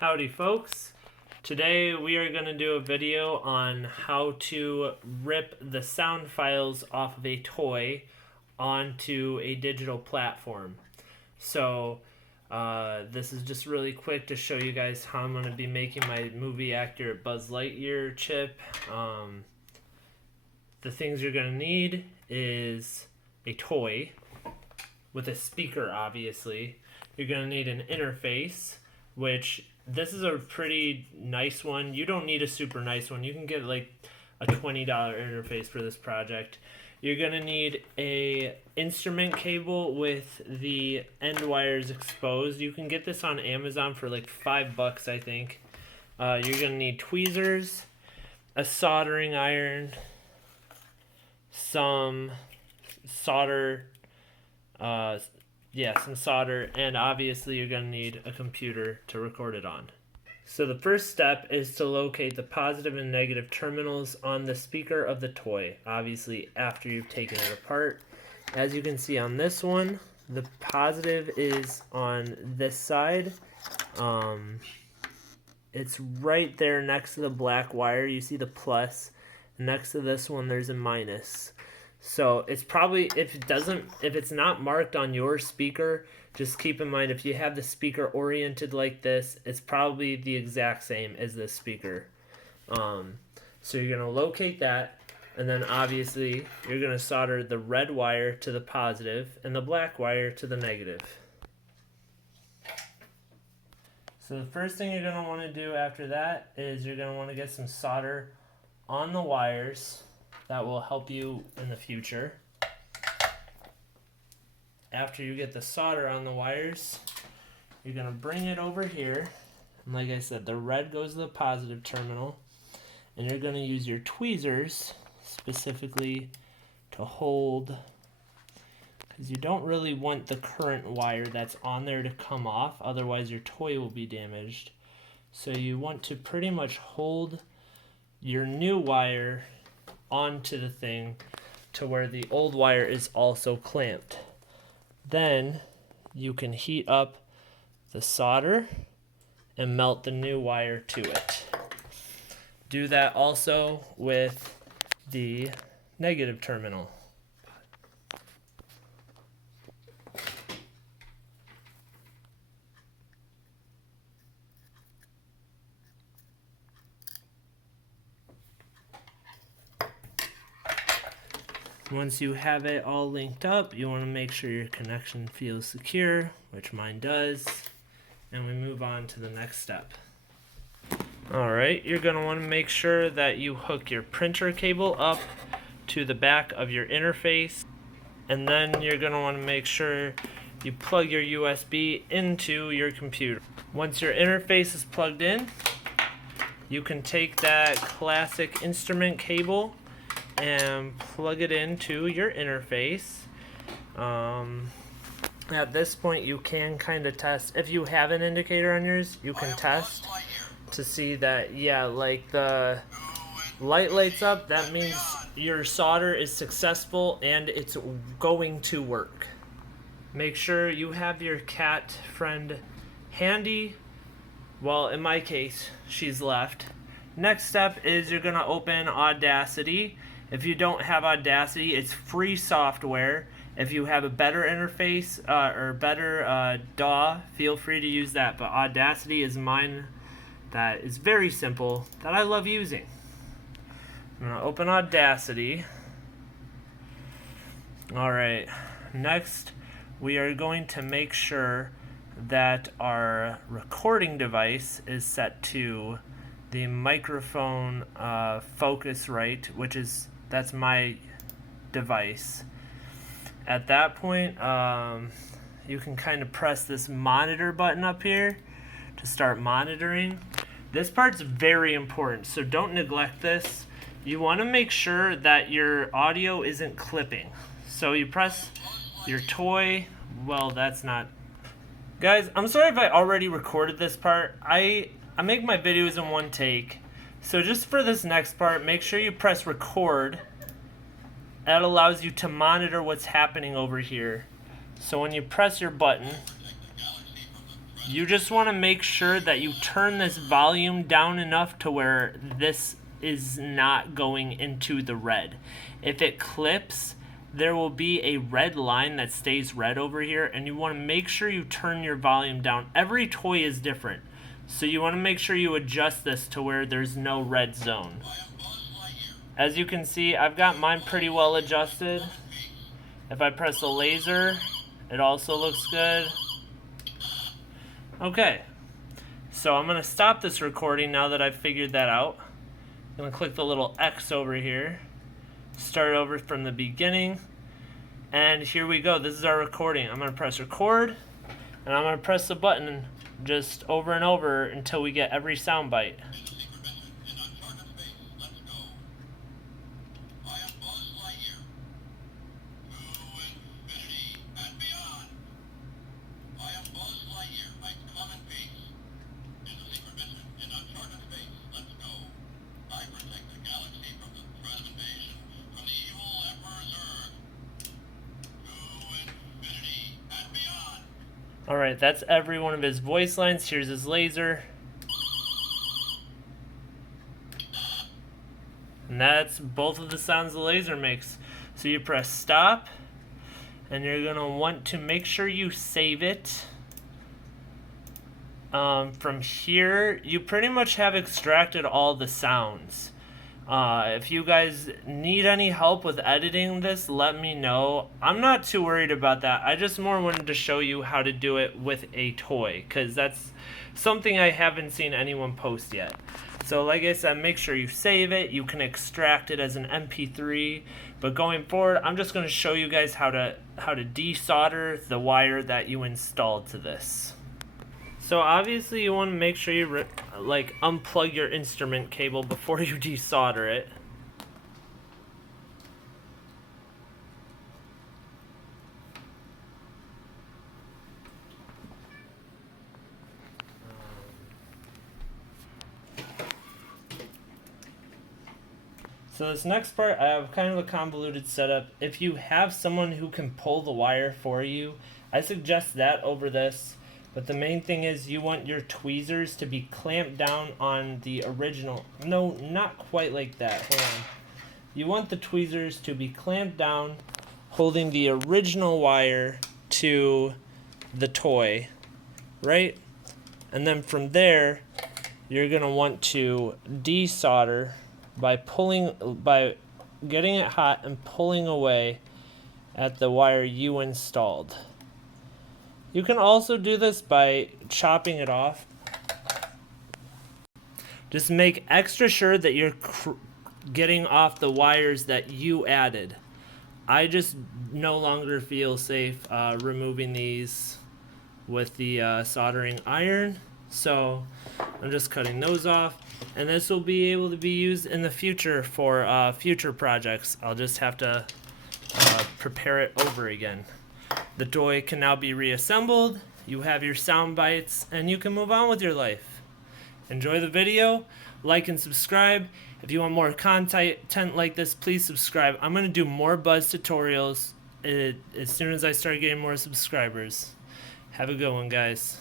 Howdy folks, today we are going to do a video on how to rip the sound files off of a toy onto a digital platform. So this is just really quick to show you guys how I'm going to be making my movie accurate Buzz Lightyear chip. The things you're going to need is a toy with a speaker, obviously. You're going to need an interface, which this is a pretty nice one. You don't need a super nice one. You can get like a $20 interface for this project. You're going to need a instrument cable with the end wires exposed. You can get this on Amazon for like $5, I think. You're going to need tweezers, a soldering iron, some solder, some solder, and obviously you're going to need a computer to record it on. So the first step is to locate the positive and negative terminals on the speaker of the toy, obviously after you've taken it apart. As you can see on this one, the positive is on this side. It's right there next to the black wire. You see the plus. Next to this one there's a minus. So it's probably, if it's not marked on your speaker, just keep in mind if you have the speaker oriented like this, it's probably the exact same as this speaker. So you're going to locate that, and then obviously you're going to solder the red wire to the positive and the black wire to the negative. So the first thing you're going to want to do after that is you're going to want to get some solder on the wires. That will help you in the future. After you get the solder on the wires, you're going to bring it over here. And like I said, the red goes to the positive terminal. And you're going to use your tweezers specifically to hold, because you don't really want the current wire that's on there to come off, otherwise your toy will be damaged. So you want to pretty much hold your new wire onto the thing to where the old wire is also clamped. Then you can heat up the solder and melt the new wire to it. Do that also with the negative terminal. Once you have it all linked up, you want to make sure your connection feels secure, which mine does, and we move on to the next step. Alright, you're going to want to make sure that you hook your printer cable up to the back of your interface, and then you're going to want to make sure you plug your USB into your computer. Once your interface is plugged in, you can take that classic instrument cable and plug it into your interface. At this point you can kind of test, if you have an indicator on yours, you can test to see that, yeah, like the light lights up, that means your solder is successful and it's going to work. Make sure you have your cat friend handy. Well, in my case, she's left. Next step is you're gonna open Audacity. If you don't have Audacity, it's free software. If you have a better interface or better DAW, feel free to use that. But Audacity is mine that is very simple, that I love using. I'm going to open Audacity. Alright, next we are going to make sure that our recording device is set to the microphone Focusrite, that's my device. At that point, you can kind of press this monitor button up here to start monitoring. This part's very important, so don't neglect this. You want to make sure that your audio isn't clipping. So you press your toy. Well, that's not... Guys, I'm sorry if I already recorded this part. I make my videos in one take. So just for this next part, make sure you press record. That allows you to monitor what's happening over here. So when you press your button, you just want to make sure that you turn this volume down enough to where this is not going into the red. If it clips, there will be a red line that stays red over here, and you want to make sure you turn your volume down. Every toy is different, so you want to make sure you adjust this to where there's no red zone. As you can see, I've got mine pretty well adjusted. If I press the laser, it also looks good. Okay, so I'm going to stop this recording now that I've figured that out. I'm going to click the little X over here, start over from the beginning, and here we go. This is our recording. I'm going to press record, and I'm going to press the button just over and over until we get every sound bite. Alright, that's every one of his voice lines. Here's his laser. And that's both of the sounds the laser makes. So you press stop, and you're going to want to make sure you save it. From here, you pretty much have extracted all the sounds. If you guys need any help with editing this, let me know. I'm not too worried about that. I just more wanted to show you how to do it with a toy, because that's something I haven't seen anyone post yet. So like I said, make sure you save it. You can extract it as an MP3, but going forward, I'm just going to show you guys how to desolder the wire that you installed to this. So obviously you want to make sure you unplug your instrument cable before you desolder it. So this next part, I have kind of a convoluted setup. If you have someone who can pull the wire for you, I suggest that over this. But the main thing is you want your tweezers to be clamped down on the original. No, not quite like that. Hold on. You want the tweezers to be clamped down, holding the original wire to the toy, right? And then from there, you're going to want to desolder by getting it hot and pulling away at the wire you installed. You can also do this by chopping it off. Just make extra sure that you're getting off the wires that you added. I just no longer feel safe removing these with the soldering iron, so I'm just cutting those off. And this will be able to be used in the future for future projects. I'll just have to prepare it over again. The toy can now be reassembled, you have your sound bites, and you can move on with your life. Enjoy the video, like and subscribe. If you want more content like this, please subscribe. I'm going to do more Buzz tutorials as soon as I start getting more subscribers. Have a good one, guys.